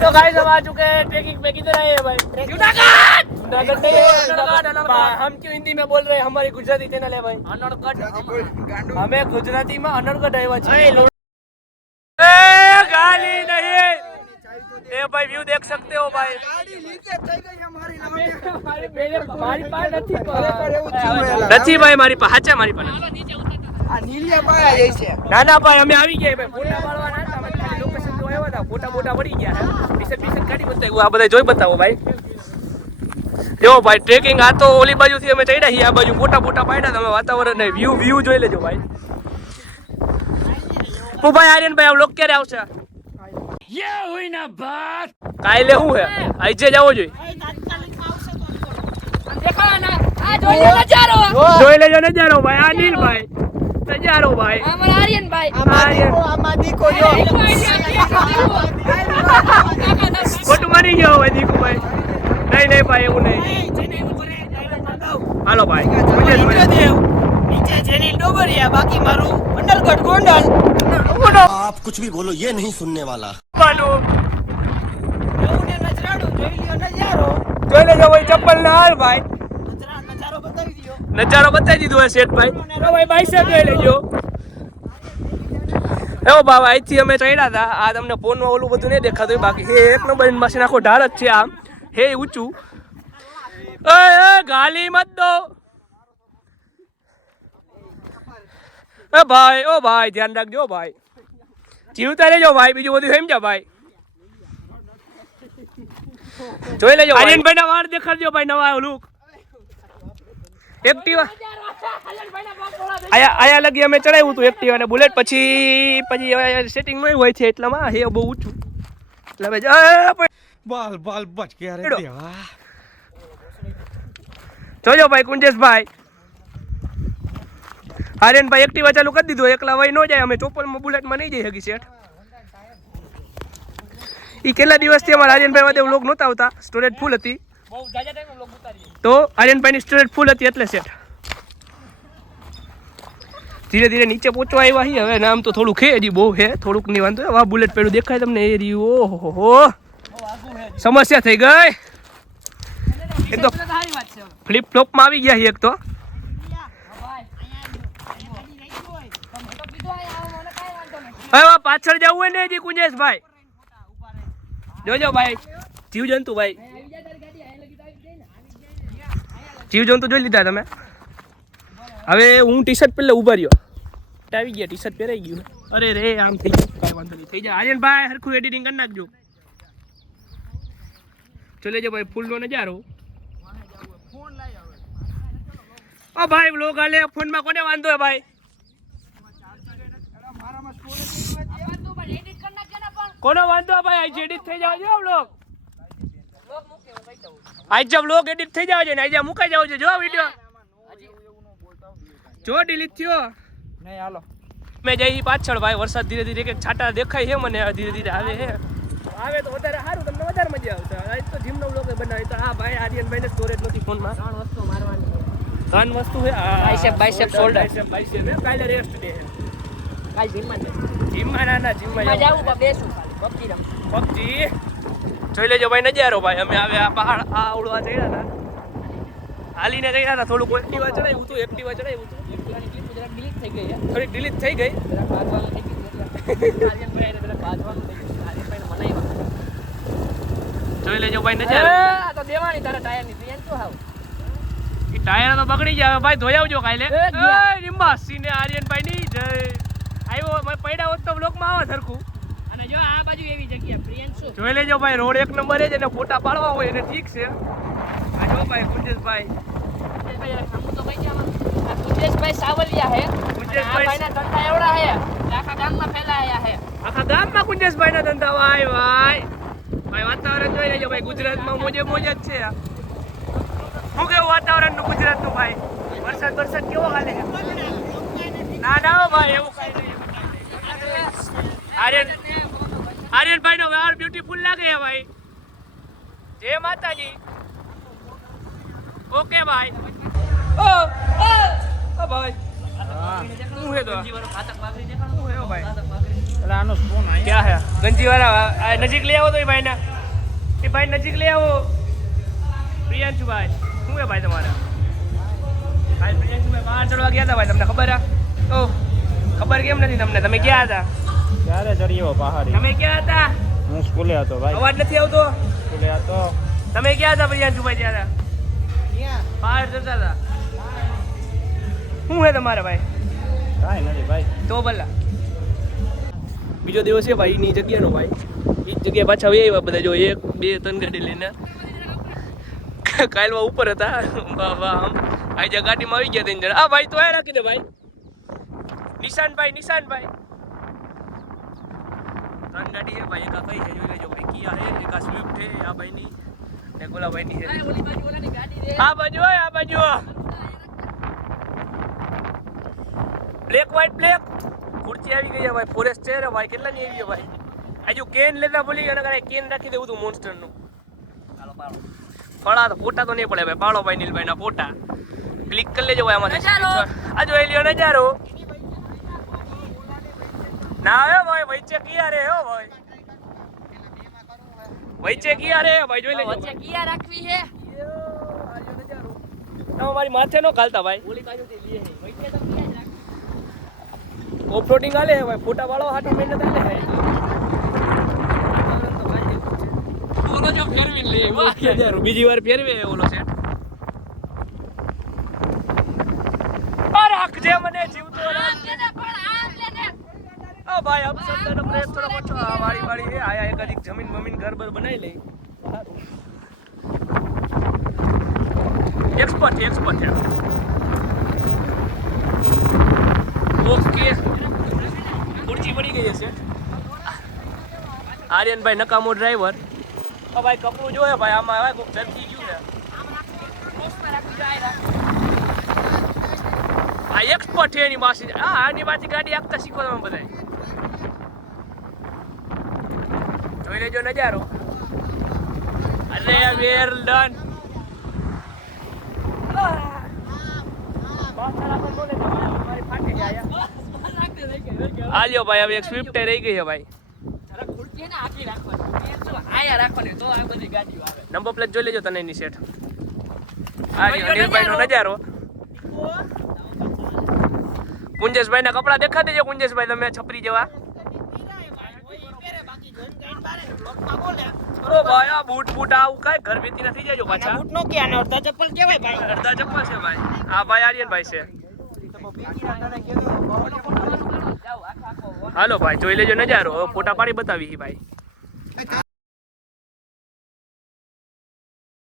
तो गाइस हम आ चुके हैं ट्रैकिंग पे। किधर आए हैं भाई? जूनागढ़ नहीं, हम क्यों हिंदी में बोल रहे हैं? हमारी गुजराती चैनल है भाई अनरगढ़। हमें गुजराती में अनरगढ़ आया चाहिए। गाली नहीं, ये भाई व्यू देख सकते हो भाई। हमारी पास નથી ભાઈ, મારી પાસે હાચા મારી પાસે ના ના ભાઈ અમે આવી ગયા ભાઈ. ફોટા પાડવાના હતા, અમે ખાલી લોકેશન જોવા આવ્યા હતા. ફોટા બોટા પડી ગયા છે. ટીશર્ટ કાઢી બતાવ્યું. આ બધા જોઈ બતાવો ભાઈ. જો ભાઈ ટ્રેકિંગ આ તો ઓલી બાજુથી અમે ચડ્યા છીએ, આ બાજુ ફોટા પાડ્યા. તમે વાતાવરણ વ્યૂ જોઈ લેજો ભાઈ. ઓ ભાઈ આર્યનભાઈ આ વ્લોગ ક્યારે આવશે? યે હોય ના બાત કાલે હું હે આજે જાવો જોઈએ. જોઈ લેજો નજારો ભાઈ. આ નીલભાઈ નજારો ભાઈ. ખોટું મારી ગયો ભાઈ દીકુભાઈ. નહીં ભાઈ એવું નહીં. હાલો ભાઈ नीचे जेनी डोबरिया बाकी मारू अंडलगढ़ गोंडल। आप कुछ भी बोलो ये नहीं सुनने वाला। बालू ने नजराडो જોઈ લ્યો નજારો. જોઈ લેજો ભાઈ ચપ્પલ ના હાલ ભાઈ. નજારો બતાવી દીધો. નજારો બતાવી દીધો હે શેઠ ભાઈ. રો ભાઈ બાઈસેપ લઈ લેજો. એવો બાબા અહીંથી અમે ચડ્યા હતા. આ તમને ફોનમાં ઓલું બધું નહીં દેખાતું બાકી હે એક નંબર મશીન આખો ઢાળ જ છે. આમ હે ઊંચું. એ ગાલી મત દો. ओ भाई ध्यान रखजो भाई. जीवता રહેજો ભાઈ. બીજું બધું સમજા ભાઈ. જોઈ લેજો આર્યનભાઈ ના વાળ દેખાડજો ભાઈ. નવા લુક એક્ટિવા આયા લગી અમે ચડાવ્યું હતું એક્ટિવા ને બુલેટ. પછી સેટિંગ નહીં હોય છે એટલામાં હે બહુ ઊંચું એટલે ભાઈ बाल बच गया रे देवा. જોજો ભાઈ કુંજેશભાઈ. આર્યનભાઈ એક્ટિવા ચાલુ કરી દીધું. એકલા વહી ન જાય. અમે ચોપલમાં બુલેટમાં નહીં જઈ શકી શેઠ. એ કેટલા દિવસથી અમારા આર્યનભાઈ વાદે વ્લોગ નહોતા આવતા. સ્ટોરેજ ફૂલ હતી તો આર્યનભાઈની સ્ટોરેજ ફૂલ હતી એટલે શેઠ ધીરે ધીરે નીચે પહોંચવા આવ્યા છીએ. હવે નામ તો થોડું ખે હજી બહુ હે થોડુંક નહીં વાંધો. વાહ બુલેટ પેલું દેખાય તમને એ રહ્યું. ઓહો સમસ્યા થઈ ગઈ. એક તો ફ્લિપ ફ્લોપમાં આવી ગયા એક તો. હવે પાછળ જવું હોય ને હજી કુંજેશભાઈ જોજો ભાઈ. જીવજંતુ ભાઈ જીવજંતુ જોઈ લીધા તમે. હવે હું ટી શર્ટ પહેલા ઉભા રહ્યો. આવી ગયા ટી શર્ટ પહેરાઈ ગયું. અરે રે આમ થઈ ગયું. કાંઈ વાંધો નહીં થઈ જાય. આર્યનભાઈ હરખું એડિટિંગ કરી નાખજો. ચલે જો ભાઈ ફૂલનો નજારો. ઓ ભાઈ વ્લોગ આલે ફોનમાં કોને વાંધો હે ભાઈ? કોનો વાંધો ભાઈ? આજે એડિટ થઈ જાવ જો વ્લોગ. આજે વ્લોગ એડિટ થઈ જાવ છે ને આજે મુકાઈ જાવ છે. જો વિડિયો જો ડિલીટ થયો નહીં. હાલો મેં જઈ પાછળ ભાઈ. વરસાદ ધીરે ધીરે એક છાંટા દેખાય છે મને. ધીરે ધીરે આવે છે. આવે તો વધારે સારું. તમને વધારે મજા આવશે. આજ તો જીમનો વ્લોગ બનાવી તો હા ભાઈ આર્યનભાઈ ને સ્ટોરેજ નથી ફોનમાં. 3 વસ્તુ મારવાની. 3 વસ્તુ છે બાઇસેપ શોલ્ડર બાઇસેપ. કાલે રેસ્ટ ડે છે. કાલ જીમમાં ના જીમમાં જાવું બેસું પબજી જોઈ લેજો ભાઈ નજારો ભાઈ. અમે આવે આ પહાડ આ ઉડવા ચડ્યા હતા. હાલીને ચડ્યા હતા. થોડુંક એક્ટિવા ચડાવ્યું હતું. એક્ટિવાની ક્લિપ જરાક ડિલીટ થઈ ગઈ. થોડીક ડિલીટ થઈ ગઈ. જોઈ લેજો ભાઈ નજારો. આ તો દેવાની તારા ટાયરની ટ્રેન તો હાવ. ઈ ટાયર તો બગડી જાય ભાઈ. ધોઈ આવજો કાલે. એ નિમ્બાસી ને આર્યનભાઈ ની જય. આવ્યો મેં પડ્યા હોત તો બ્લોકમાં આવે સરખું. અને જો આ બાજુ એવી જગ્યા પ્રિયંશુ જોઈ લેજો ભાઈ. રોડ એક નંબર છે. જેને ફોટા પાડવા હોય એને ઠીક છે. આ જો ભાઈ કુંજેશભાઈ કુંજેશભાઈ સાવલિયા હે. કુંજેશભાઈ ના ધંધા એવડા હે આખા ગામમાં ફેલાયા હે. આખા ગામમાં કુંજેશભાઈ ના ધંધા ભાઈ ભાઈ વાતાવરણ જોઈ લેજો ભાઈ. ગુજરાતમાં મોજે મોજ જ છે. શું કેવું વાતાવરણનું ગુજરાતનું ભાઈ? વરસાદ કેવો હાલે? ના ભાઈ એવું કઈ નહીં. આર્યનભાઈ નો વ્યવહાર બ્યુટીફુલ લાગે છે ભાઈ. જય માતાજી. ઓકે ભાઈ. ઓ ભાઈ હું હે તો ખાતક વાગરી દેખાડું હું હે ભાઈ. એટલે આનો ફોન આયા क्या है गंजी वाला आ, नजीक ले आओ तो ये भाई ना ये भाई नजीक ले आओ प्रियांशु भाई શું હે ભાઈ તમારા ભાઈ પ્રિयांशु ભાઈ બહાર ચડવા ગયા હતા ભાઈ તમને ખબર હે ઓ ખબર કેમ નથી તમને તમે ક્યાં હતા ક્યારે ચડીયો પહાડી તમે ક્યાં હતા હું સ્કૂલે હતો ભાઈ અવાજ નથી આવતો સ્કૂલે હતો તમે ક્યાં હતા પ્રિयांशु ભાઈ ત્યારે બહાર જતા હતા શું હે તમારા ભાઈ કાંઈ નથી ભાઈ તો ભલા બીજો દિવસ છે ભાઈ ની જગ્યાનો ભાઈ એ જગ્યાએ પાછા આવી આવ્યા બધા જો 1 2 3 ગાડી લઈને કાલવા ઉપર હતા વાહ વાહ આમ આજે ગાડીમાં આવી ગયા 3 જણા આ ભાઈ તો આ રાખી દે ભાઈ નિશાનભાઈ 3 ગાડી છે ભાઈ એકા કઈ છે જોઈ લેજો ભાઈ કિયા છે એકા સ્વિફ્ટ છે આ ભાઈની ને ગોલા ભાઈની છે ઓલી બાજુ ઓલાની ગાડી છે આ બાજુ બ્લેક વ્હાઈટ બ્લેક ખુરચી આવી ગઈ છે ભાઈ ફોરેસ્ટ છે રે ભાઈ કેટલાની આવી છે ભાઈ આજુ કેન લેતા ભૂલી ગયા નકર કેન રાખી દેવું તું મોન્સ્ટર નું હાલો પાડો ફળા તો ફોટા તો નહીં પડે ભાઈ પાડો ભાઈ નીલભાઈ ના ફોટા ક્લિક કરી લેજો ભાઈ આમાંથી આ જોઈ લ્યો નજારો ના હે ભાઈ વચ્ચે કિયા રે હો ભાઈ વચ્ચે કિયા રે ભાઈ જોઈ લેજો વચ્ચે કિયા રાખવી હે તમે મારી માથે નો ખાલતા ભાઈ ઓલી બાજુથી લીએ હે વચ્ચે તો કિયા જ રાખવી ઓફરોડિંગ આલે હે ભાઈ ફોટા વાળો હાટો મહિને તાલે હે ઓલો જો ફેરવી લે વાહ બીજી વાર ફેરવે ઓલો સેટ અરે હક જે મને જીવતો રાખ ઓ ભાઈ અબ શબ્દનો પ્રયોગ થોડો ઓછો આ વાળી હે આયા એક અધિક જમીન મમીન ઘર બર બનાવી લે એક્સપર્ટ છે ઓકે ખુરચી પડી ગઈ છે આર્યનભાઈ નકામો ડ્રાઈવર ઓ ભાઈ કપડું જોયે ભાઈ આમાં હવે કોક જલ્દી ગયું છે આ એક્સપર્ટ છે એની માસી આની પાછી ગાડી આખતા શીખો તમે બધા જોઈ લેજો નજારો અરે વેલ ડન આલ્યો ભાઈ હવે એક સ્વિફ્ટ રહી ગઈ છે ભાઈ નંબર પ્લેટ જોઈ લેજો તને એની સેટ અનિલભાઈ નો નજારો કુંજેશભાઈ ના કપડા દેખા દેજો કુંજેશભાઈ તમે છપરી જેવા ઓ ભાઈ આ બૂટ આવું કાઈ ઘર બેતી ના થઈ જાજો પાછા બૂટ નો કે આને અડધા ચપ્પલ કહેવાય ભાઈ અડધા ચપ્પલ છે ભાઈ આ ભાઈ આર્યનભાઈ છે હાલો ભાઈ જોઈ લેજો નજારો ફોટા પાડી બતાવી ભાઈ